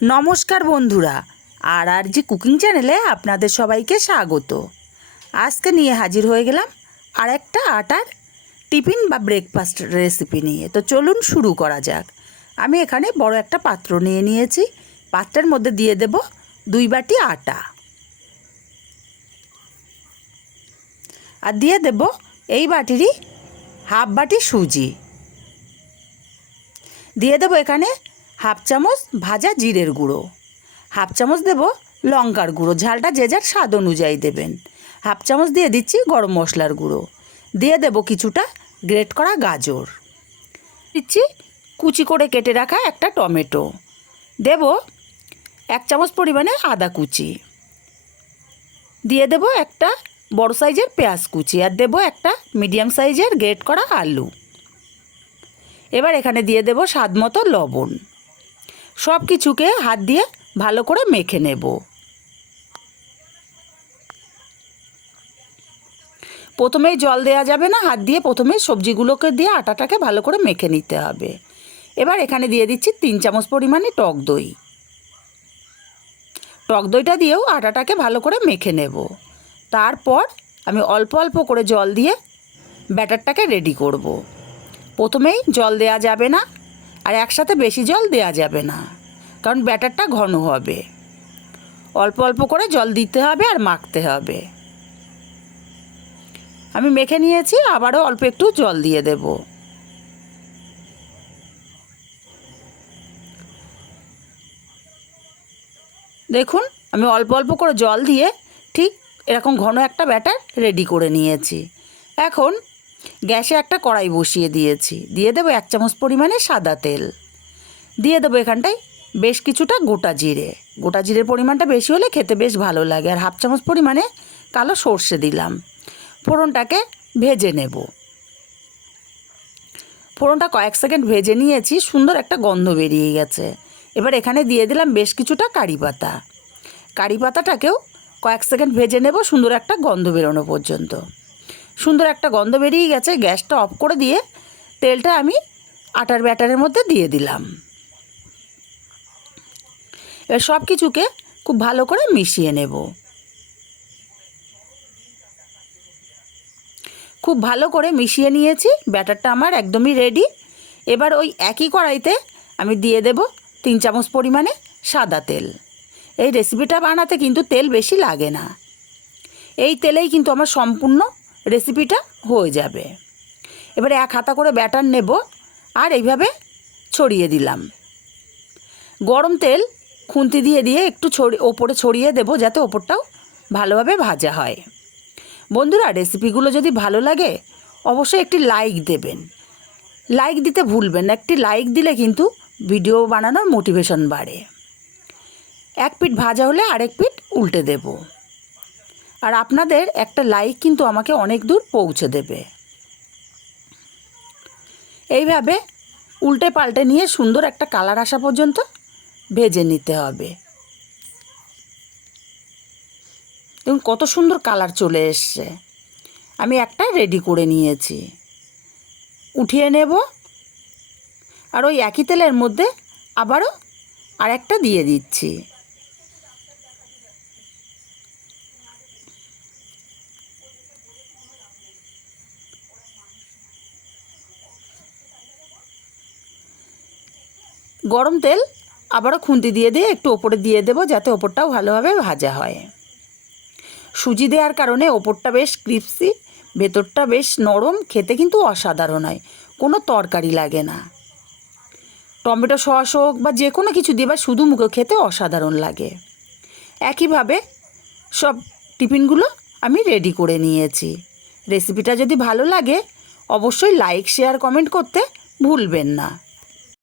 নমস্কার বন্ধুরা, আর জি কুকিং চ্যানেলে আপনাদের সবাইকে স্বাগত। আজকে নিয়ে হাজির হয়ে গেলাম আর একটা আটার টিফিন বা ব্রেকফাস্ট রেসিপি নিয়ে। তো চলুন শুরু করা যাক। আমি এখানে বড় একটা পাত্র নিয়ে নিয়েছি। পাত্রের মধ্যে দিয়ে দেব 2 বাটি আটা, আর দিয়ে দেব এই বাটিরই হাফ বাটি সুজি। দিয়ে দেব এখানে হাফ চামচ ভাজা জিরের গুঁড়ো, হাফ চামচ দেব লঙ্কার গুঁড়ো, ঝালটা যে যার স্বাদ অনুযায়ী দেবেন। হাফ চামচ দিয়ে দিচ্ছি গরম মশলার গুঁড়ো। দিয়ে দেব কিছুটা গ্রেট করা গাজর, দিচ্ছি কুচি করে কেটে রাখা একটা টমেটো, দেব 1 চামচ পরিমাণে আদা কুচি, দিয়ে দেব একটা বড় সাইজের পেঁয়াজ কুচি, আর দেব একটা মিডিয়াম সাইজের গ্রেট করা আলু। এবার এখানে দিয়ে দেব স্বাদ মতো লবণ। সব কিছুকে হাত দিয়ে ভালো করে মেখে নেব। প্রথমেই জল দেওয়া যাবে না, হাত দিয়ে প্রথমেই সবজিগুলোকে দিয়ে আটাটাকে ভালো করে মেখে নিতে হবে। এবার এখানে দিয়ে দিচ্ছি 3 চামচ পরিমাণে টক দই। টক দইটা দিয়েও আটাটাকে ভালো করে মেখে নেব। তারপর আমি অল্প অল্প করে জল দিয়ে ব্যাটারটাকে রেডি করব। প্রথমেই জল দেওয়া যাবে না, আর একসাথে বেশি জল দেওয়া যাবে না, কারণ ব্যাটারটা ঘন হবে। অল্প অল্প করে জল দিতে হবে আর মাখতে হবে। আমি মেখে নিয়েছি, আবারও অল্প একটু জল দিয়ে দেব। দেখুন, আমি অল্প অল্প করে জল দিয়ে ঠিক এরকম ঘন একটা ব্যাটার রেডি করে নিয়েছি। এখন গ্যাসে একটা কড়াই বসিয়ে দিয়েছি। দিয়ে দেবো 1 চামচ পরিমাণে সাদা তেল। দিয়ে দেবো এখানটায় বেশ কিছুটা গোটা জিরে। গোটা জিরের পরিমাণটা বেশি হলে খেতে বেশ ভালো লাগে। আর হাফ চামচ পরিমাণে কালো সর্ষে দিলাম। ফোড়নটাকে ভেজে নেব। ফোড়নটা কয়েক সেকেন্ড ভেজে নিয়েছি, সুন্দর একটা গন্ধ বেরিয়ে গেছে। এবার এখানে দিয়ে দিলাম বেশ কিছুটা কারি পাতা। কারি পাতাটাকেও কয়েক সেকেন্ড ভেজে নেব, সুন্দর একটা গন্ধ বেরোনো পর্যন্ত। সুন্দর একটা গন্ধ বেরিয়ে গেছে। গ্যাসটা অফ করে দিয়ে তেলটা আমি আটার ব্যাটারের মধ্যে দিয়ে দিলাম। এবার সব কিছুকে খুব ভালো করে মিশিয়ে নেব। খুব ভালো করে মিশিয়ে নিয়েছি, ব্যাটারটা আমার একদমই রেডি। এবার ওই একই কড়াইতে আমি দিয়ে দেব 3 চামচ পরিমাণে সাদা তেল। এই রেসিপিটা বানাতে কিন্তু তেল বেশি লাগে না। এই তেলেই কিন্তু আমার সম্পূর্ণ রেসিপিটা হয়ে যাবে। এবারে 1 হাতা করে ব্যাটার নেব আর এইভাবে ছড়িয়ে দিলাম। গরম তেল খুন্তি দিয়ে দিয়ে একটু ওপরে ছড়িয়ে দেব, যাতে ওপরটাও ভালোভাবে ভাজা হয়। বন্ধুরা, রেসিপিগুলো যদি ভালো লাগে অবশ্যই একটি লাইক দেবেন। লাইক দিতে ভুলবেন না। একটি লাইক দিলে কিন্তু ভিডিও বানানোর মোটিভেশন বাড়ে। এক পিঠ ভাজা হলে আরেক পিঠ উল্টে দেব। আর আপনাদের একটা লাইক কিন্তু আমাকে অনেক দূর পৌঁছে দেবে। এইভাবে উল্টে পাল্টে নিয়ে সুন্দর একটা কালার আসা পর্যন্ত ভেজে নিতে হবে। দেখুন কত সুন্দর কালার চলে এসছে। আমি একটা রেডি করে নিয়েছি, উঠিয়ে নেব। আর ওই একই তেলের মধ্যে আবারও আরেকটা দিয়ে দিচ্ছি। গরম তেল আবারও খুন্তি দিয়ে দিয়ে একটু ওপরে দিয়ে দেব, যাতে ওপরটাও ভালোভাবে ভাজা হয়। সুজি দেওয়ার কারণে ওপরটা বেশ ক্রিস্পি, ভেতরটা বেশ নরম, খেতে কিন্তু অসাধারণ হয়। কোনো তরকারি লাগে না। টমেটো সস হোক বা যে কোনো কিছু দিয়ে বা শুধু মুখে খেতে অসাধারণ লাগে। একইভাবে সব টিফিনগুলো আমি রেডি করে নিয়েছি। রেসিপিটা যদি ভালো লাগে অবশ্যই লাইক, শেয়ার, কমেন্ট করতে ভুলবেন না।